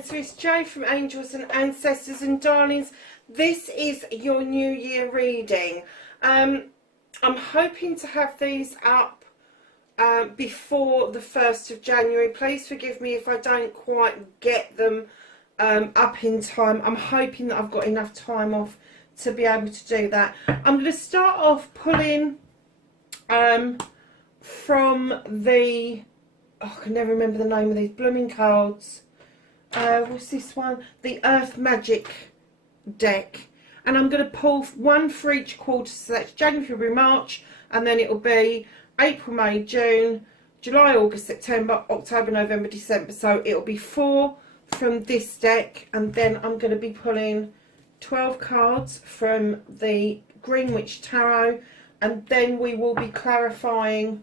So it's Jay from Angels and Ancestors, and darlings, this is your New Year reading. I'm hoping to have these up before the 1st of January. Please forgive me if I don't quite get them up in time. I'm hoping that I've got enough time off to be able to do that. I'm going to start off pulling from the... I can never remember the name of these blooming cards. What's this one? The Earth Magic deck. And I'm going to pull one for each quarter. So that's January, February, March. And then it'll be April, May, June, July, August, September, October, November, December. So it'll be 4 from this deck. And then I'm going to be pulling 12 cards from the Greenwich Tarot. And then we will be clarifying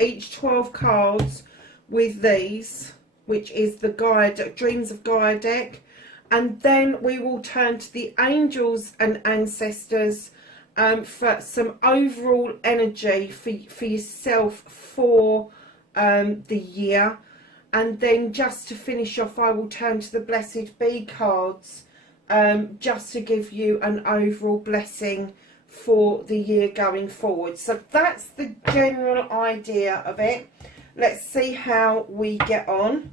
each 12 cards with these, which is the Gaia, Dreams of Gaia deck. And then we will turn to the Angels and Ancestors for some overall energy for yourself for the year. And then just to finish off, I will turn to the Blessed Bee cards just to give you an overall blessing for the year going forward. So that's the general idea of it. Let's see how we get on.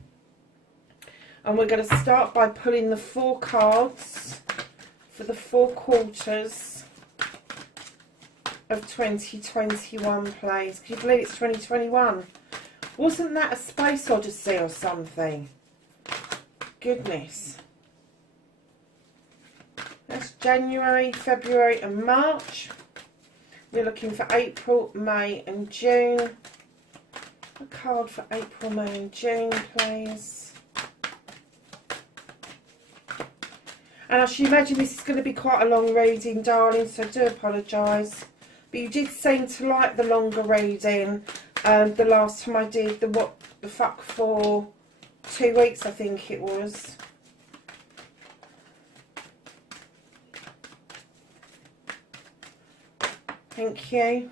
And we're going to start by pulling the 4 cards for the 4 quarters of 2021, please. Can you believe it's 2021? Wasn't that a space odyssey or something? Goodness. That's January, February and March. We're looking for April, May and June. A card for April, May and June, please. And I should imagine this is going to be quite a long reading, darling, so I do apologise. But you did seem to like the longer reading the last time I did the What the Fuck for 2 weeks, I think it was. Thank you.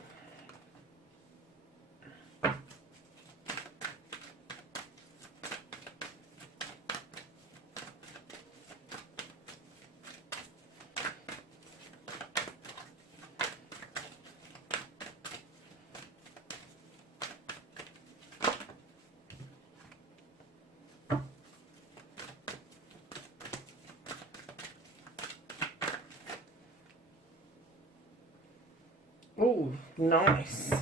Oh, nice.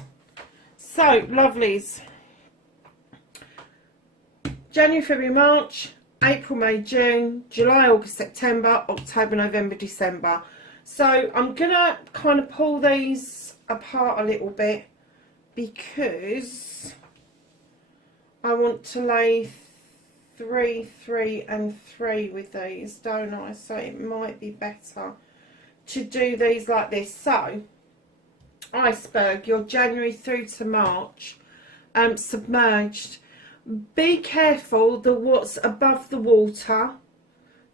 So, lovelies. January, February, March, April, May, June, July, August, September, October, November, December. So, I'm going to kind of pull these apart a little bit because I want to lay 3, 3 and 3 with these, don't I? So, it might be better to do these like this. So, iceberg, your January through to March, submerged. Be careful that what's above the water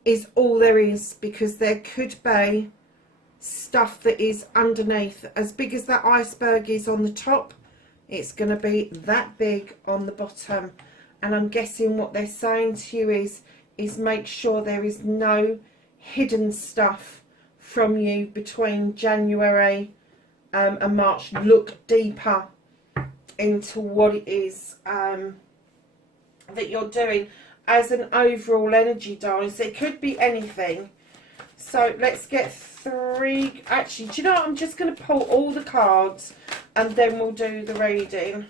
is all there is, because there could be stuff that is underneath. As big as that iceberg is on the top, it's going to be that big on the bottom. And I'm guessing what they're saying to you is make sure there is no hidden stuff from you between January and March. Look deeper into what it is that you're doing as an overall energy, darling. So it could be anything. So let's get 3. Actually, do you know what? I'm just going to pull all the cards and then we'll do the reading.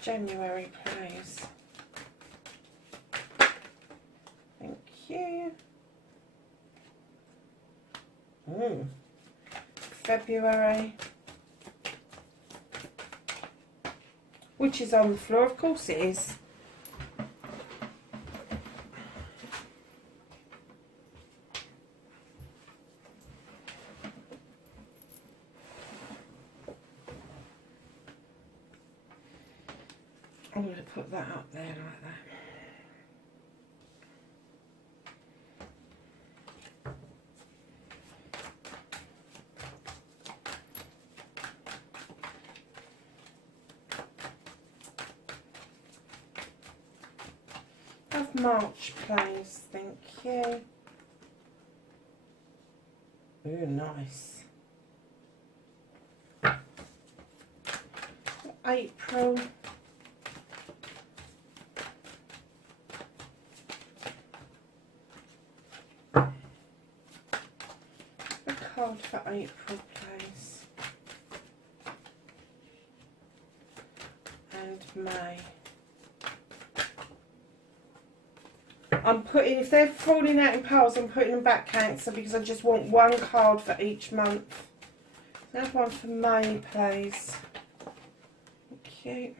January, please. Thank you. February, which is on the floor, of course it is. I'm going to put that up there like that. have March, please? Thank you. Ooh, nice. April. A card for April, please. And May. I'm putting, if they're falling out in piles, I'm putting them back Cancer because I just want one card for each month. There's one for May, please. Thank you.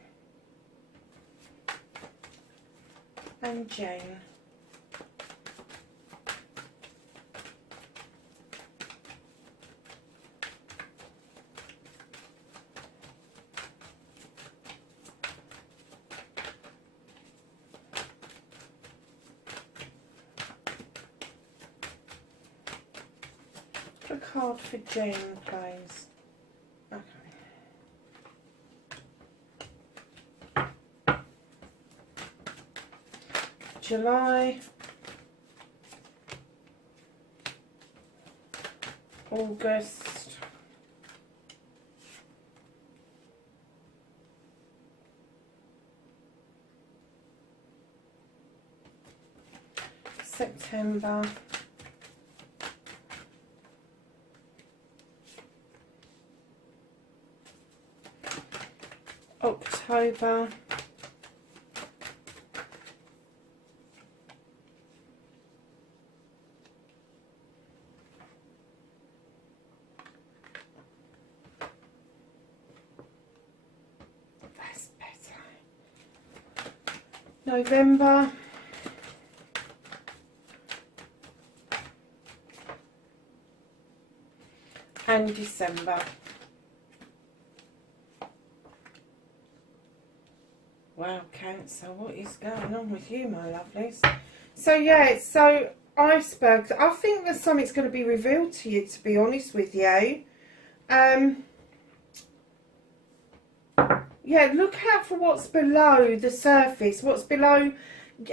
And June. A card for June, please. Okay. July. August. September. October, that's better. November, and December. Wow, Cancer, what is going on with you, my lovelies? So yeah, so icebergs. I think that something's going to be revealed to you, to be honest with you. Yeah, look out for what's below the surface, what's below.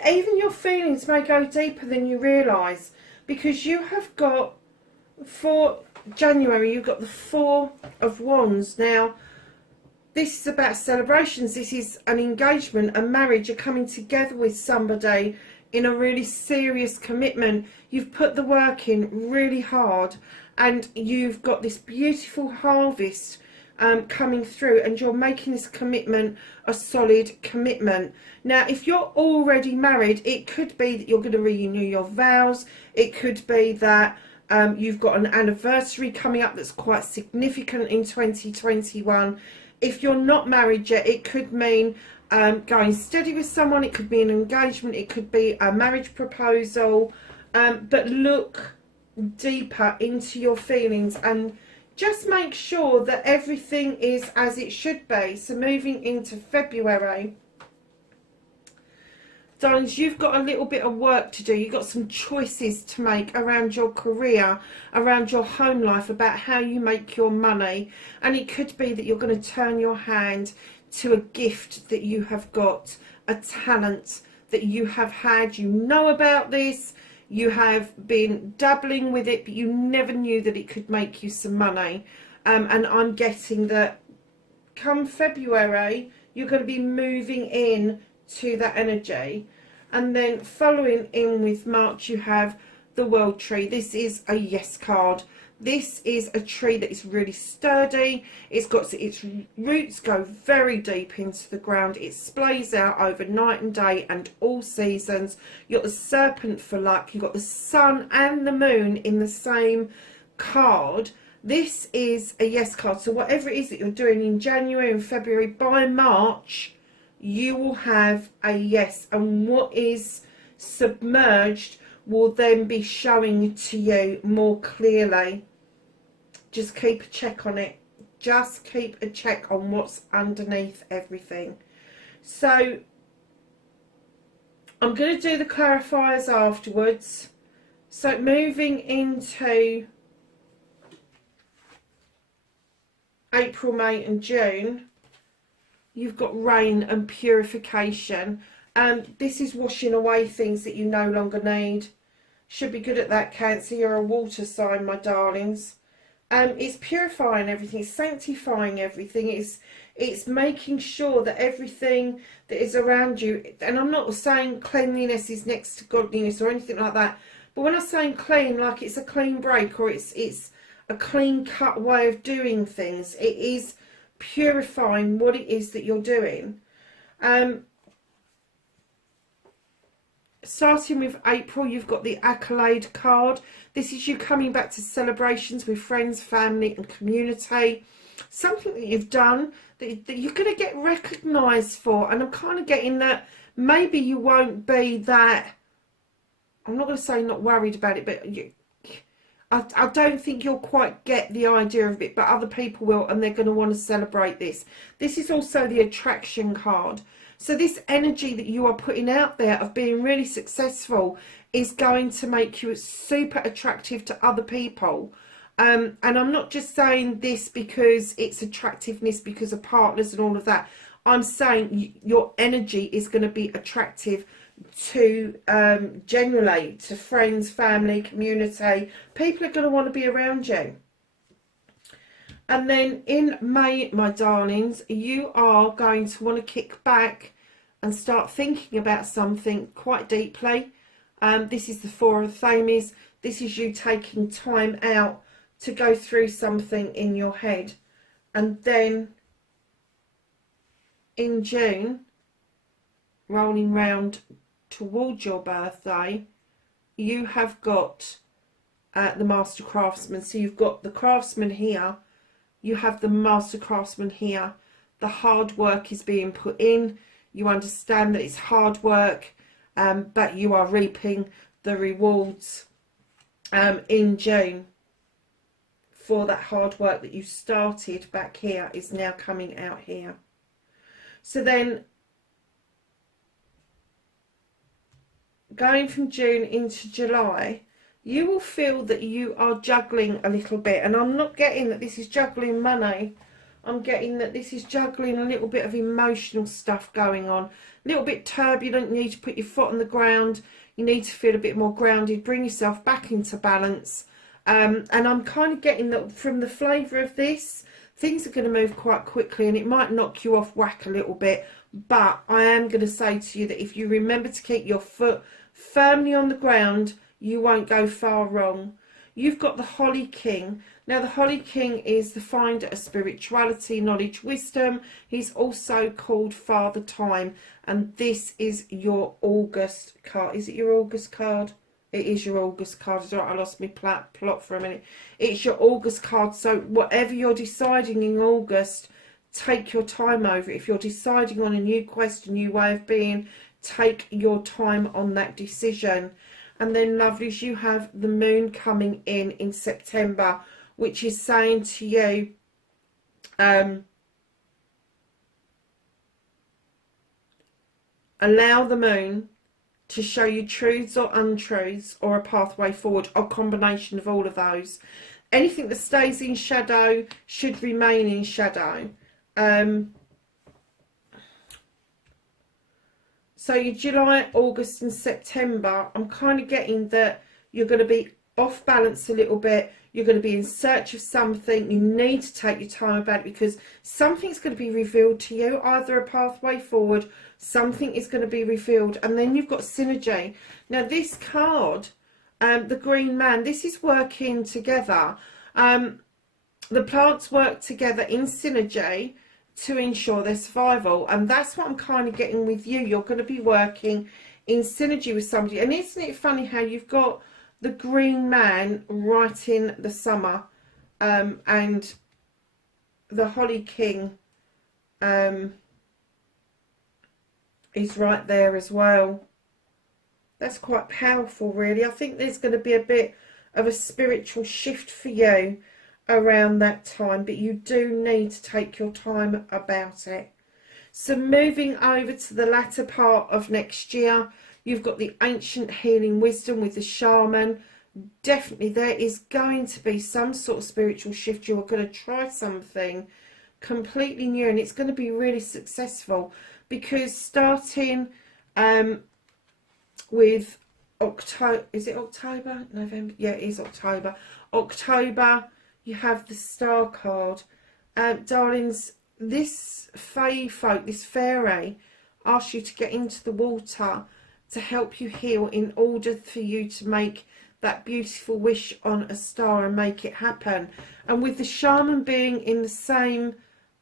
Even your feelings may go deeper than you realise, because you have got, for January, you've got the Four of Wands. Now, this is about celebrations. This is an engagement, a marriage. You're coming together with somebody in a really serious commitment. You've put the work in really hard, and you've got this beautiful harvest coming through, and you're making this commitment a solid commitment. Now, if you're already married, it could be that you're going to renew your vows. It could be that you've got an anniversary coming up that's quite significant in 2021. If you're not married yet, it could mean going steady with someone. It could be an engagement. It could be a marriage proposal. But look deeper into your feelings and just make sure that everything is as it should be. So moving into February, darlings, you've got a little bit of work to do. You've got some choices to make around your career, around your home life, about how you make your money. And it could be that you're going to turn your hand to a gift that you have got, a talent that you have had. You know about this. You have been dabbling with it, but you never knew that it could make you some money. And I'm getting that come February, you're going to be moving in to that energy. And then following in with March, you have the World Tree. This is a yes card. This is a tree that is really sturdy. It's got its roots go very deep into the ground. It splays out over night and day and all seasons. You've got the Serpent for luck. You've got the Sun and the Moon in the same card. This is a yes card. So whatever it is that you're doing in January and February, by March, you will have a yes. And what is submerged will then be showing to you more clearly. Just keep a check on it. Just keep a check on what's underneath everything. So I'm going to do the clarifiers afterwards. So moving into April, May and June, you've got rain and purification. This is washing away things that you no longer need. Should be good at that, Cancer. You're a water sign, my darlings. It's purifying everything, it's sanctifying everything, it's making sure that everything that is around you, and I'm not saying cleanliness is next to godliness or anything like that, but when I'm saying clean, like it's a clean break or it's a clean cut way of doing things, it is purifying what it is that you're doing. Starting with April, you've got the Accolade card. This is you coming back to celebrations with friends, family and community. Something that you've done that you're going to get recognised for. And I'm kind of getting that maybe you won't be that, I'm not going to say not worried about it, but I don't think you'll quite get the idea of it, but other people will, and they're going to want to celebrate this. This is also the attraction card. So this energy that you are putting out there of being really successful is going to make you super attractive to other people. And I'm not just saying this because it's attractiveness because of partners and all of that. I'm saying your energy is going to be attractive to generally to friends, family, community. People are going to want to be around you. And then in May, my darlings, you are going to want to kick back and start thinking about something quite deeply. This is the Four of Thames. This is you taking time out to go through something in your head. And then in June, rolling round towards your birthday, you have got the Master Craftsman. So you've got the Craftsman here. You have the Master Craftsman here. The hard work is being put in. You understand that it's hard work, but you are reaping the rewards in June for that hard work that you started back here is now coming out here. So then going from June into July, you will feel that you are juggling a little bit. And I'm not getting that this is juggling money. I'm getting that this is juggling a little bit of emotional stuff going on. A little bit turbulent. You need to put your foot on the ground. You need to feel a bit more grounded. Bring yourself back into balance. And I'm kind of getting that from the flavour of this, things are going to move quite quickly and it might knock you off whack a little bit. But I am going to say to you that if you remember to keep your foot firmly on the ground, you won't go far wrong. You've got the Holly King. Now the Holly King is the finder of spirituality, knowledge, wisdom. He's also called Father Time. And this is your August card. Is it your August card? It is your August card. It's all right, I lost my plot for a minute. It's your August card. So whatever you're deciding in August, take your time over it. If you're deciding on a new quest, a new way of being, take your time on that decision. And then, lovelies, you have the moon coming in September, which is saying to you, allow the moon to show you truths or untruths or a pathway forward, or combination of all of those. Anything that stays in shadow should remain in shadow. So your July, August and September, I'm kind of getting that you're going to be off balance a little bit. You're going to be in search of something. You need to take your time about it because something's going to be revealed to you, either a pathway forward, something is going to be revealed. And then you've got synergy. Now this card, the Green Man, this is working together. The plants work together in synergy to ensure their survival, and that's what I'm kind of getting with you. You're going to be working in synergy with somebody. And isn't it funny how you've got the Green Man right in the summer, and the Holly King is right there as well. That's quite powerful, really. I think there's going to be a bit of a spiritual shift for you around that time, but you do need to take your time about it. So moving over to the latter part of next year, you've got the Ancient Healing Wisdom with the Shaman. Definitely there is going to be some sort of spiritual shift. You are going to try something completely new and it's going to be really successful, because starting with October, is it October? November? Yeah, it is October. October, you have the Star card. Darlings, this fae folk, this fairy, asks you to get into the water to help you heal in order for you to make that beautiful wish on a star and make it happen. And with the shaman being in the same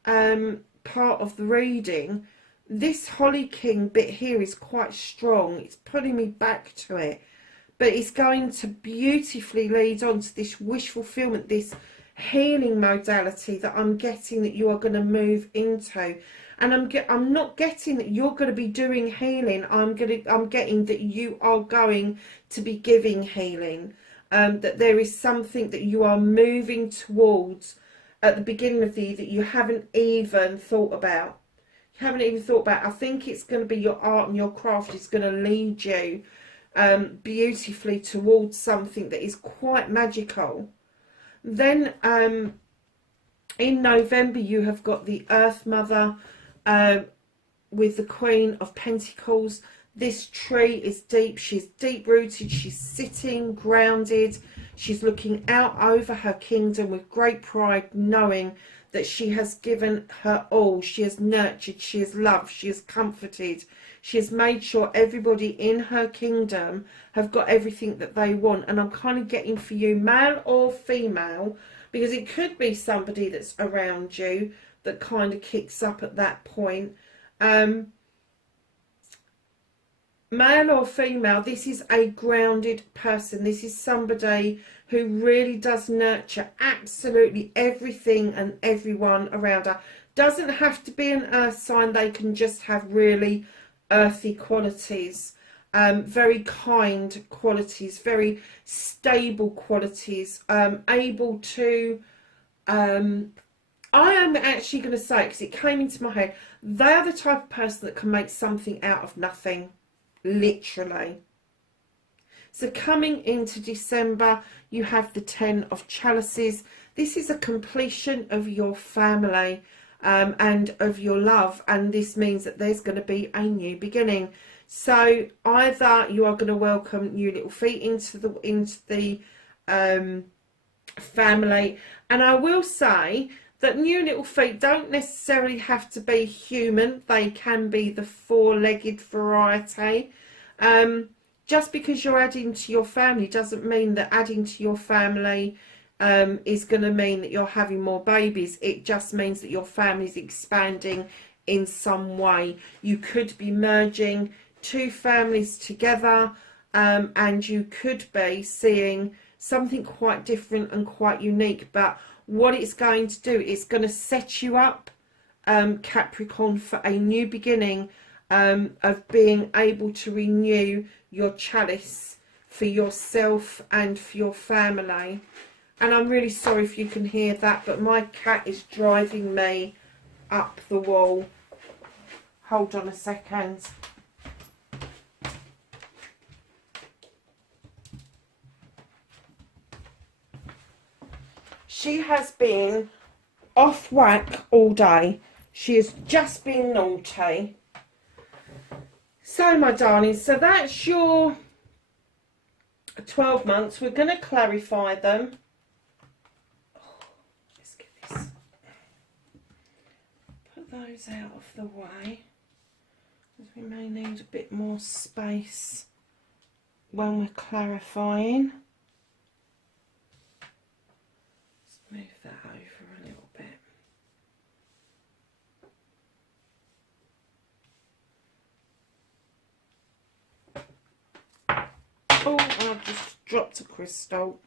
part of the reading, this Holly King bit here is quite strong. It's putting me back to it, but it's going to beautifully lead on to this wish fulfillment, this healing modality that I'm getting that you are going to move into. And I'm not getting that you're going to be doing healing. I'm getting that you are going to be giving healing. That there is something that you are moving towards at the beginning of the year that you haven't even thought about. You haven't even thought about. I think it's going to be your art and your craft is going to lead you beautifully towards something that is quite magical. Then in November you have got the Earth Mother with the Queen of Pentacles. This tree is deep. She's deep rooted. She's sitting grounded. She's looking out over her kingdom with great pride, knowing that she has given her all. She has nurtured, she has loved, she has comforted. She has made sure everybody in her kingdom have got everything that they want. And I'm kind of getting for you, male or female, because it could be somebody that's around you that kind of kicks up at that point. Male or female, this is a grounded person. This is somebody who really does nurture absolutely everything and everyone around her. Doesn't have to be an earth sign. They can just have really earthy qualities, very kind qualities, very stable qualities, able to... I am actually going to say, because it came into my head, they are the type of person that can make something out of nothing. Literally. So coming into December, you have the 10 of Chalices. This is a completion of your family and of your love, and this means that there's going to be a new beginning. So either you are going to welcome new little feet into the family, and I will say that new little feet don't necessarily have to be human. They can be the four-legged variety. Just because you're adding to your family doesn't mean that adding to your family is going to mean that you're having more babies. It just means that your family's expanding in some way. You could be merging two families together, and you could be seeing something quite different and quite unique. But what it's going to do, it's going to set you up, Capricorn, for a new beginning of being able to renew your chalice for yourself and for your family. And I'm really sorry if you can hear that, but my cat is driving me up the wall. Hold on a second. She has been off whack all day. She has just been naughty. So, my darlings, so that's your 12 months. We're going to clarify them. Oh, let's get this. Put those out of the way, because we may need a bit more space when we're clarifying. Move that over a little bit. Oh, I've just dropped a crystal.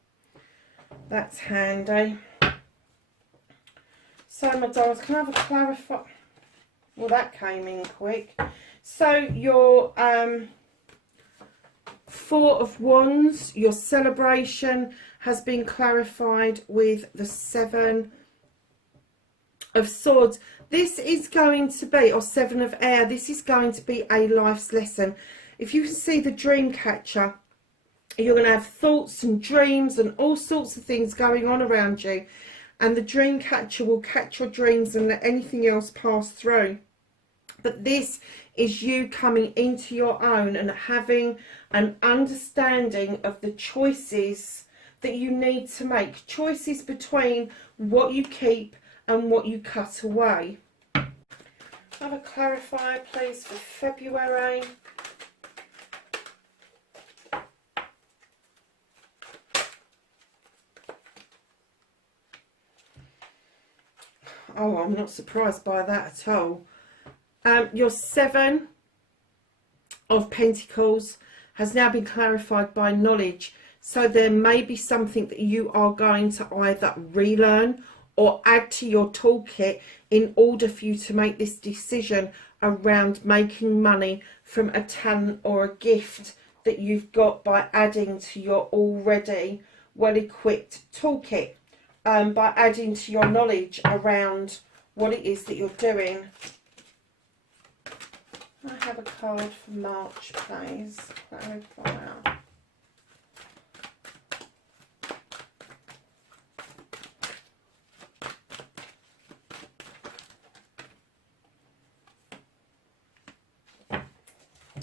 That's handy. So, my darlings, can I have a clarify? Well, that came in quick. So, your Four of Wands, your celebration has been clarified with the Seven of Swords. This is going to be, or Seven of Air, this is going to be a life's lesson. If you can see the dream catcher, you're going to have thoughts and dreams and all sorts of things going on around you. And the dream catcher will catch your dreams and let anything else pass through. But this is you coming into your own and having an understanding of the choices that you need to make. Choices between what you keep and what you cut away. Have a clarifier, please, for February. Oh, I'm not surprised by that at all. Your 7 of Pentacles has now been clarified by knowledge. So there may be something that you are going to either relearn or add to your toolkit in order for you to make this decision around making money from a talent or a gift that you've got by adding to your already well-equipped toolkit, by adding to your knowledge around what it is that you're doing. I have a card for March, please. Clarifier.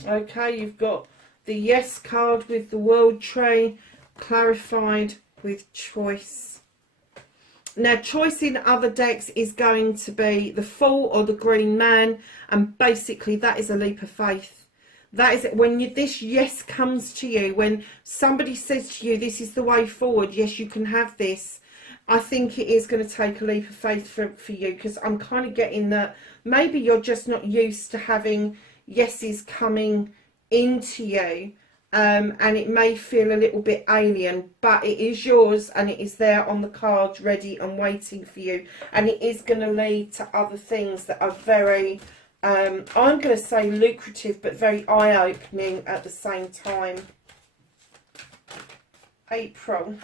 Okay, you've got the Yes card with the World Tree, clarified with choice. Now, choice in other decks is going to be the Fool or the Green Man, and basically that is a leap of faith. That is when this yes comes to you, when somebody says to you, this is the way forward, yes, you can have this. I think it is going to take a leap of faith for you, because I'm kind of getting that maybe you're just not used to having yeses coming into you. And it may feel a little bit alien, but it is yours and it is there on the cards ready and waiting for you, and it is going to lead to other things that are very I'm going to say lucrative, but very eye-opening at the same time. April.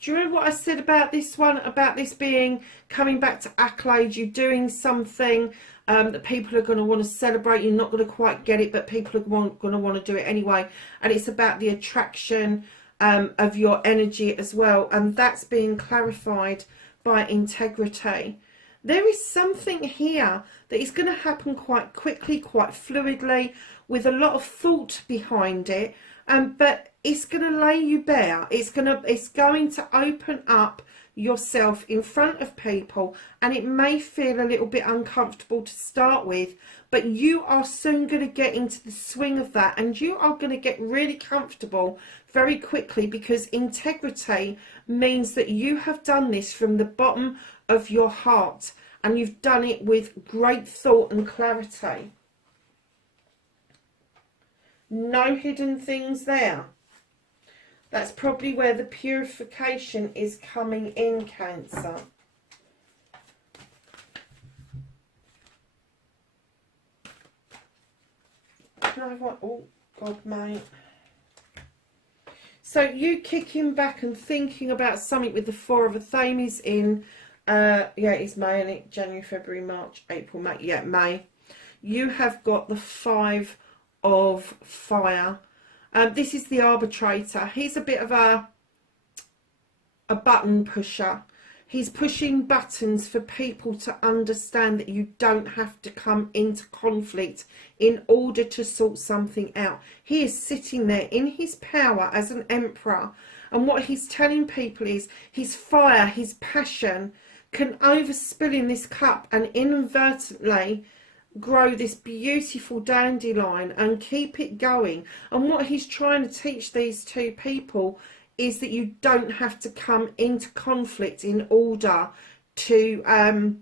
Do you remember what I said about this one, about this being coming back to accolade, you doing something that people are going to want to celebrate? You're not going to quite get it, but people are going to want to do it anyway. And it's about the attraction of your energy as well. And that's being clarified by integrity. There is something here that is going to happen quite quickly, quite fluidly, with a lot of thought behind it. But it's going to lay you bare. It's going to open up yourself in front of people, and it may feel a little bit uncomfortable to start with, but you are soon going to get into the swing of that, and you are going to get really comfortable very quickly, because integrity means that you have done this from the bottom of your heart, and you've done it with great thought and clarity. No hidden things there. That's probably where the purification is coming in, Cancer. Oh, God, mate. So you kicking back and thinking about something with the Four of Athames in, yeah, it's May, isn't it? January, February, March, April, May. Yeah, May. You have got the Five of Fire. This is the arbitrator. He's a bit of a button pusher. He's pushing buttons for people to understand that you don't have to come into conflict in order to sort something out. He is sitting there in his power as an emperor, and what he's telling people is his fire, his passion can overspill in this cup and inadvertently grow this beautiful dandelion and keep it going. And what he's trying to teach these two people is that you don't have to come into conflict in order to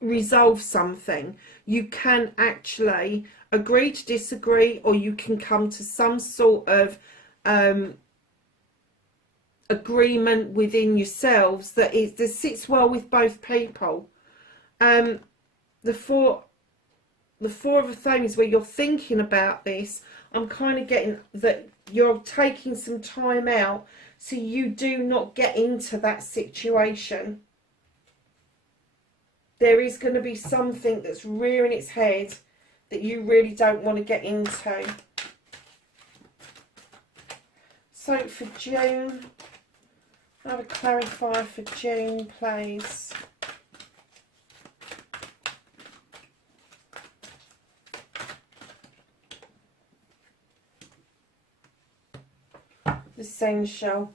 resolve something. You can actually agree to disagree, or you can come to some sort of agreement within yourselves that sits well with both people. The Four of Athames, where you're thinking about this, I'm kind of getting that you're taking some time out so you do not get into that situation. There is going to be something that's rearing its head that you really don't want to get into. So for June, I have a clarifier for June, please. essential.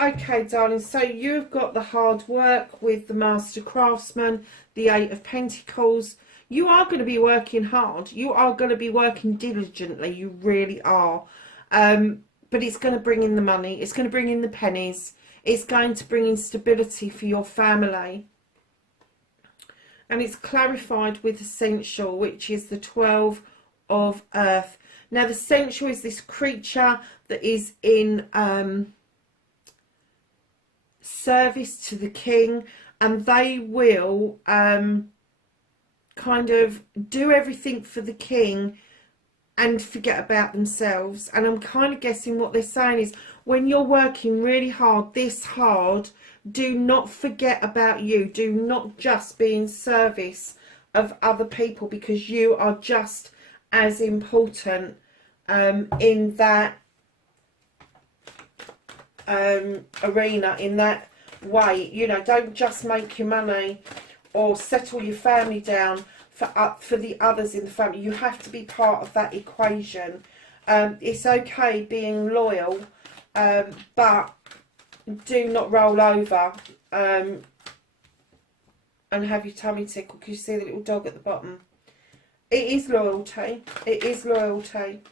Okay, darling, so you've got the hard work with the Master Craftsman, the Eight of Pentacles. You are going to be working hard. You are going to be working diligently. You really are. But it's going to bring in the money. It's going to bring in the pennies. It's going to bring in stability for your family. And it's clarified with essential, which is the 12 of Earth. Now, the essential is this creature that is in service to the king, and they will kind of do everything for the king and forget about themselves. And I'm kind of guessing what they're saying is, when you're working really hard, this hard, do not forget about you. Do not just be in service of other people, because you are just as important in that arena, in that way. You know, don't just make your money or settle your family down for the others in the family. You have to be part of that equation. It's okay being loyal, but do not roll over and have your tummy tickle because you see the little dog at the bottom. It is loyalty. It is loyalty.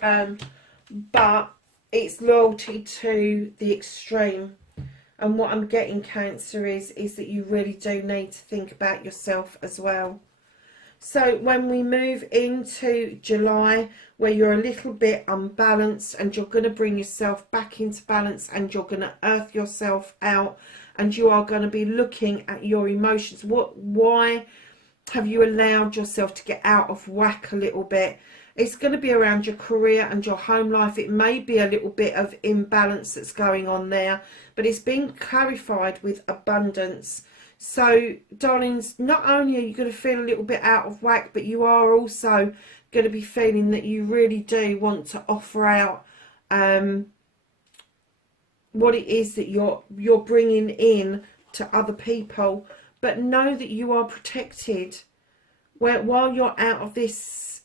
But it's loyalty to the extreme. And what I'm getting, Cancer, is that you really do need to think about yourself as well. So when we move into July, where you're a little bit unbalanced and you're going to bring yourself back into balance and you're going to earth yourself out and you are going to be looking at your emotions. Why have you allowed yourself to get out of whack a little bit? It's going to be around your career and your home life. It may be a little bit of imbalance that's going on there, but it's being clarified with abundance. So, darlings, not only are you going to feel a little bit out of whack, but you are also going to be feeling that you really do want to offer out what it is that you're bringing in to other people. But know that you are protected. While you're out of this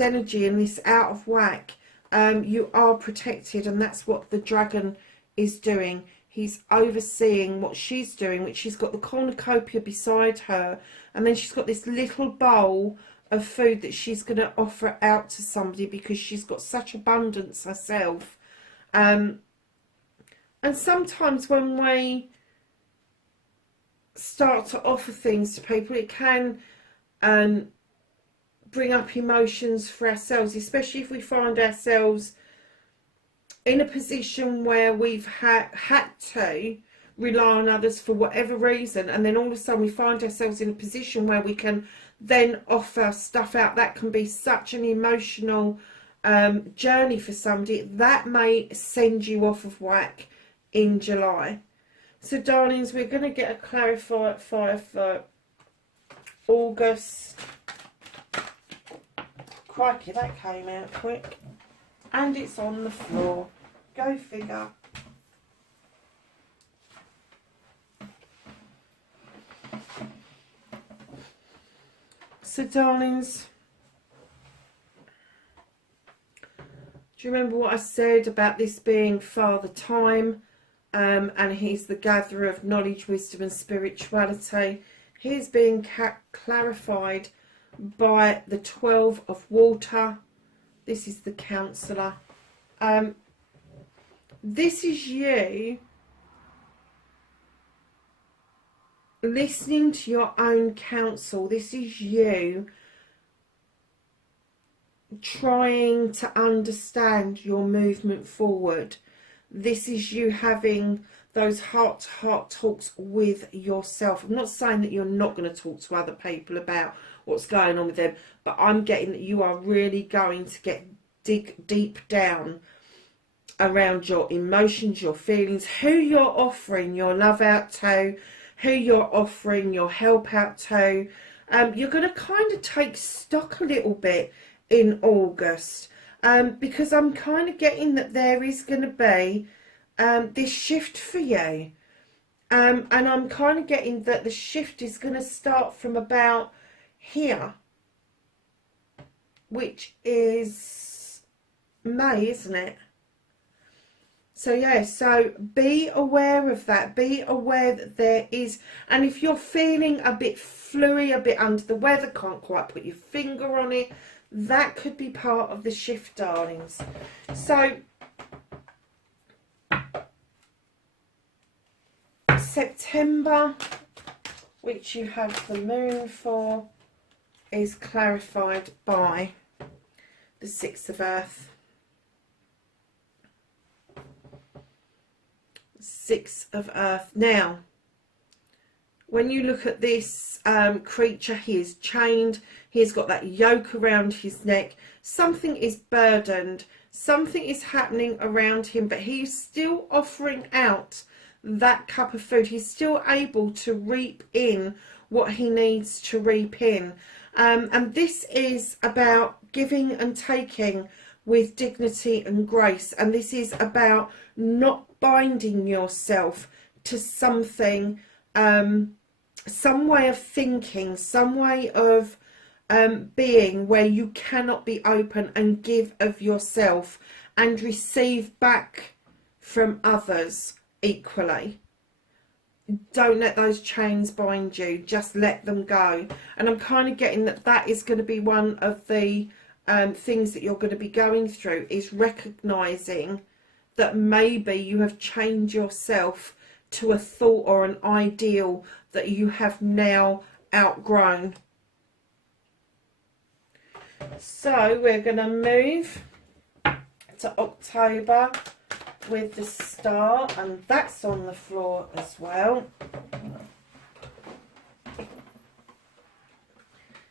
energy and this out of whack, you are protected, and that's what the dragon is doing. He's overseeing what she's doing, which she's got the cornucopia beside her, and then she's got this little bowl of food that she's going to offer out to somebody because she's got such abundance herself. And sometimes when we start to offer things to people, it can bring up emotions for ourselves, especially if we find ourselves in a position where we've had to rely on others for whatever reason, and then all of a sudden we find ourselves in a position where we can then offer stuff out. That can be such an emotional journey for somebody. That may send you off of whack in July. So, darlings, we're going to get a clarifier for August. Crikey, that came out quick. And it's on the floor. Go figure. So, darlings, do you remember what I said about this being Father Time? And he's the gatherer of knowledge, wisdom and spirituality. He's being clarified by the 12 of water. This is the counsellor. This is you listening to your own counsel. This is you trying to understand your movement forward. This is you having those heart-to-heart talks with yourself. I'm not saying that you're not going to talk to other people about what's going on with them, but I'm getting that you are really going to dig deep down around your emotions, your feelings, who you're offering your love out to, who you're offering your help out to. You're going to kind of take stock a little bit in August, because I'm kind of getting that there is going to be this shift for you. And I'm kind of getting that the shift is going to start from about here, which is May, isn't it? So yeah, so be aware of that. Be aware that there is, and if you're feeling a bit fluey, a bit under the weather, can't quite put your finger on it, that could be part of the shift, darlings. So September, which you have the moon for, is clarified by the Six of Earth. Six of Earth. Now, when you look at this creature, he is chained. He's got that yoke around his neck. Something is burdened. Something is happening around him, but he's still offering out that cup of food. He's still able to reap in what he needs to reap in. And this is about giving and taking with dignity and grace. And this is about not binding yourself to something, some way of thinking, some way of being where you cannot be open and give of yourself and receive back from others equally. Don't let those chains bind you. Just let them go. And I'm kind of getting that that is going to be one of the things that you're going to be going through, is recognizing that maybe you have chained yourself to a thought or an ideal that you have now outgrown. So we're going to move to October with the star, and that's on the floor as well.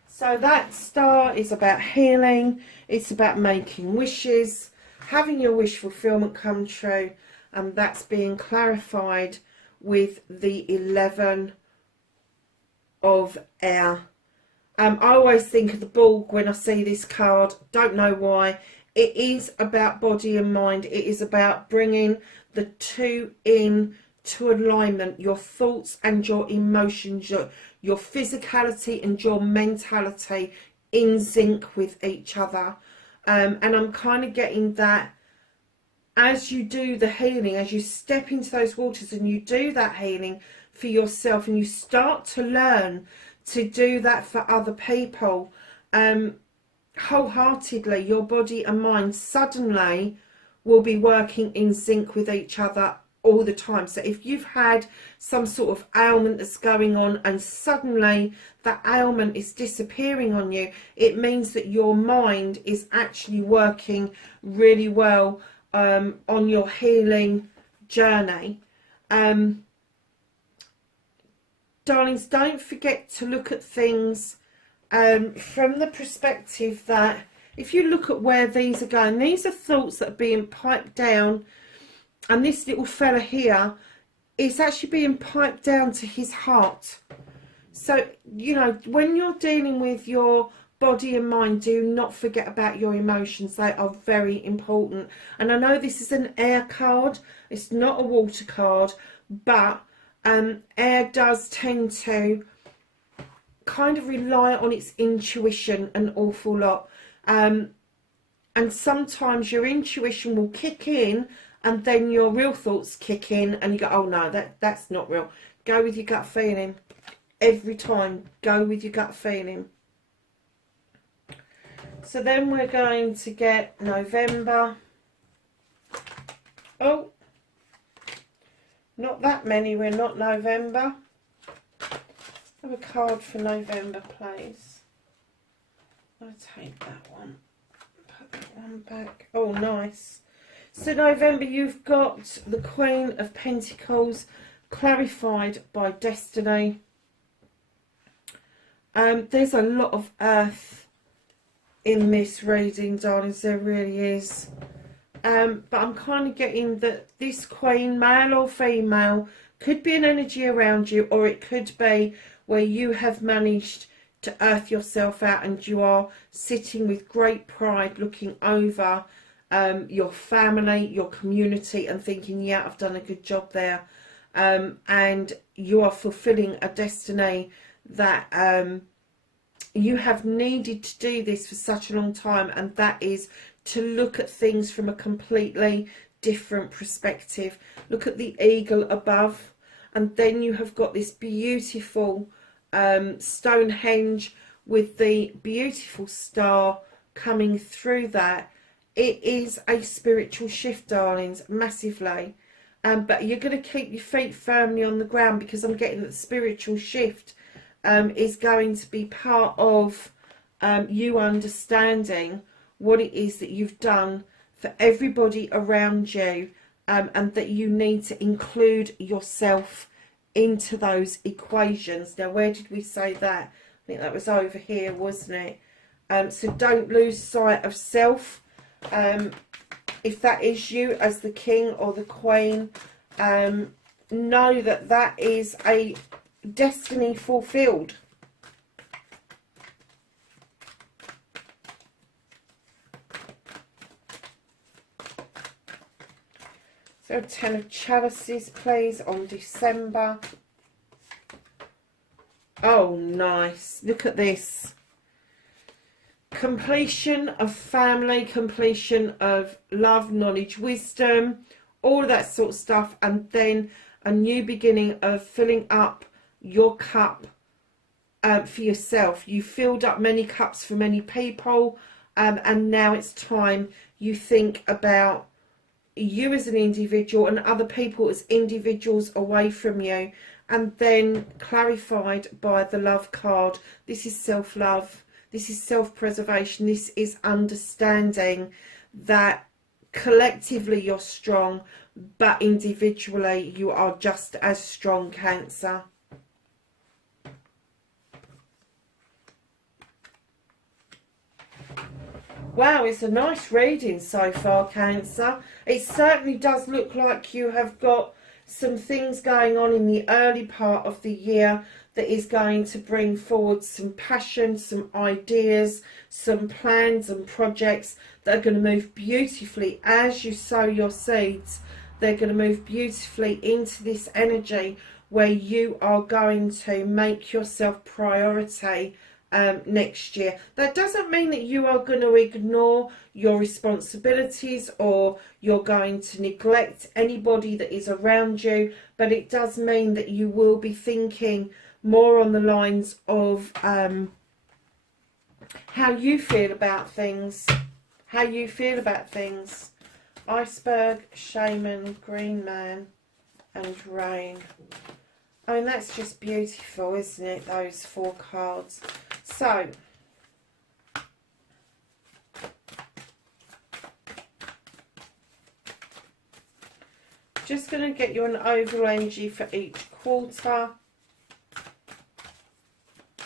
So that star is about healing. It's about making wishes, having your wish fulfillment come true, and that's being clarified with the 11 of air. I always think of the bull when I see this card. Don't know why. It is about body and mind. It is about bringing the two in to alignment, your thoughts and your emotions, your physicality and your mentality in sync with each other. And I'm kind of getting that as you do the healing, as you step into those waters and you do that healing for yourself and you start to learn to do that for other people, wholeheartedly, your body and mind suddenly will be working in sync with each other all the time. So if you've had some sort of ailment that's going on and suddenly that ailment is disappearing on you, it means that your mind is actually working really well on your healing journey. Darlings, don't forget to look at things from the perspective that if you look at where these are going, these are thoughts that are being piped down, and this little fella here is actually being piped down to his heart. So, you know, when you're dealing with your body and mind, do not forget about your emotions. They are very important. And I know this is an air card, it's not a water card, but air does tend to kind of rely on its intuition an awful lot, and sometimes your intuition will kick in and then your real thoughts kick in and you go, oh no, that's not real. Go with your gut feeling every time. Go with your gut feeling. So then we're going to get November. Oh, not that many. We're not November. Have a card for November, please. I'll take that one. Put that one back. Oh, nice. So November, you've got the Queen of Pentacles, clarified by destiny. There's a lot of earth in this reading, darlings. There really is. But I'm kind of getting that this Queen, male or female, could be an energy around you, or it could be where you have managed to earth yourself out and you are sitting with great pride looking over your family, your community, and thinking, yeah, I've done a good job there. And you are fulfilling a destiny that you have needed to do this for such a long time, and that is to look at things from a completely different perspective. Look at the eagle above, and then you have got this beautiful Stonehenge with the beautiful star coming through that. It is a spiritual shift, darlings, massively. But you're going to keep your feet firmly on the ground, because I'm getting that spiritual shift is going to be part of you understanding what it is that you've done for everybody around you, and that you need to include yourself into those equations. Now, where did we say that? I think that was over here, wasn't it? So don't lose sight of self. If that is you as the king or the queen, know that that is a destiny fulfilled. So 10 of Chalices, please, on December. Oh, nice. Look at this. Completion of family, completion of love, knowledge, wisdom, all of that sort of stuff. And then a new beginning of filling up your cup for yourself. You filled up many cups for many people. And now it's time you think about you as an individual and other people as individuals away from you, and then clarified by the love card. This is self-love, this is self-preservation, this is understanding that collectively you're strong, but individually you are just as strong, Cancer. Wow, it's a nice reading so far, Cancer. It certainly does look like you have got some things going on in the early part of the year that is going to bring forward some passion, some ideas, some plans and projects that are going to move beautifully as you sow your seeds. They're going to move beautifully into this energy where you are going to make yourself priority next year. That doesn't mean that you are going to ignore your responsibilities or you're going to neglect anybody that is around you, but it does mean that you will be thinking more on the lines of how you feel about things. Iceberg, Shaman, Green Man and Rain. I mean, that's just beautiful, isn't it, those 4 cards? So, just going to get you an overall energy for each quarter.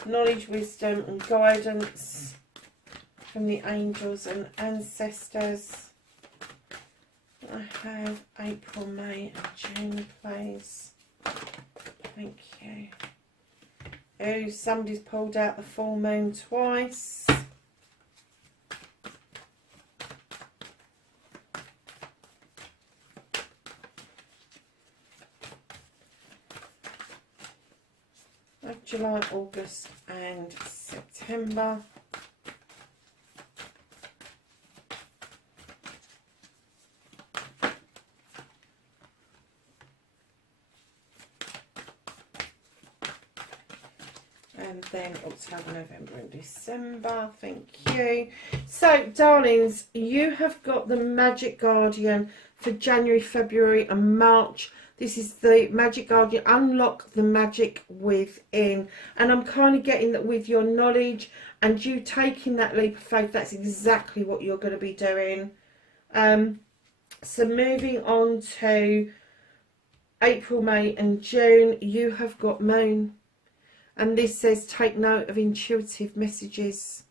Knowledge, wisdom and guidance from the angels and ancestors. I have April, May and June, please. Thank you. Oh, somebody's pulled out the full moon twice. July, August and September. And then October, November and December. Thank you. So, darlings, you have got the Magic Guardian for January, February and March. This is the Magic Guardian. Unlock the magic within. And I'm kind of getting that with your knowledge and you taking that leap of faith, that's exactly what you're going to be doing. So moving on to April, May and June, you have got Moon. And this says take note of intuitive messages,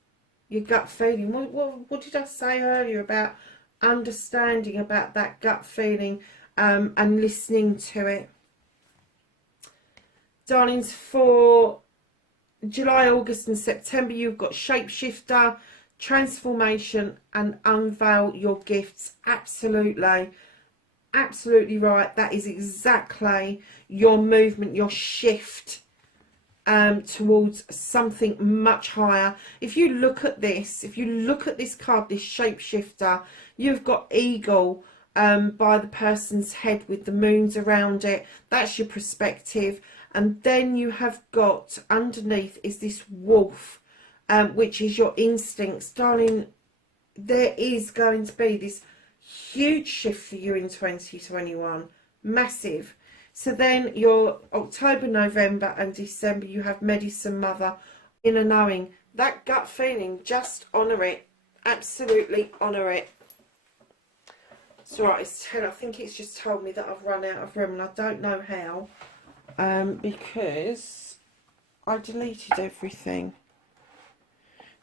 your gut feeling. What did I say earlier about understanding about that gut feeling and listening to it? Darlings, for July, August and September, you've got Shapeshifter, Transformation and Unveil Your Gifts. Absolutely. Absolutely right. That is exactly your movement, your shift towards something much higher. If you look at this, card, this Shapeshifter, you've got eagle by the person's head with the moons around it. That's your perspective. And then you have got underneath is this wolf, which is your instincts. Darling, there is going to be this huge shift for you in 2021. Massive. So then your October, November and December, you have Medicine Mother, inner knowing. That gut feeling, just honour it. Absolutely honour it. It's alright, I think it's just told me that I've run out of room and I don't know how. Because I deleted everything.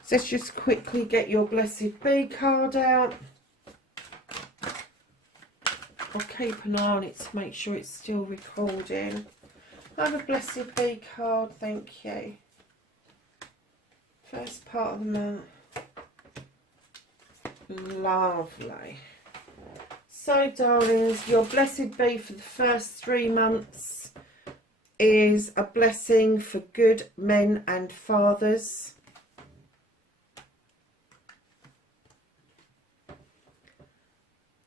So let's just quickly get your Blessed Bee card out. I'll keep an eye on it to make sure it's still recording. I have a Blessed Bee card, thank you. First part of the month. Lovely. So, darlings, your Blessed Bee for the first 3 months is a blessing for good men and fathers.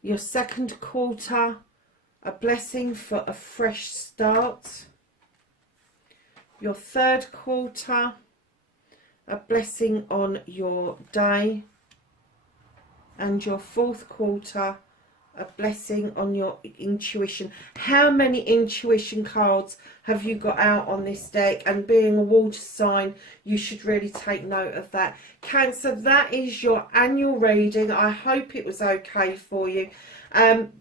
Your second quarter, a blessing for a fresh start. Your third quarter, a blessing on your day. And your fourth quarter, a blessing on your intuition. How many intuition cards have you got out on this deck? And being a water sign, you should really take note of that. Cancer, that is your annual reading. I hope it was okay for you. I'm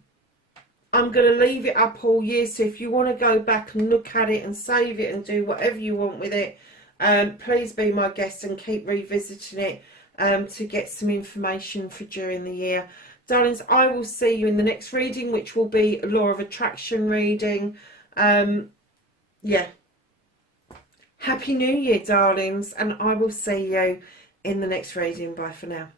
going to leave it up all year, so if you want to go back and look at it and save it and do whatever you want with it, please be my guest and keep revisiting it to get some information for during the year. Darlings, I will see you in the next reading, which will be a Law of Attraction reading. Yeah. Happy New Year, darlings, and I will see you in the next reading. Bye for now.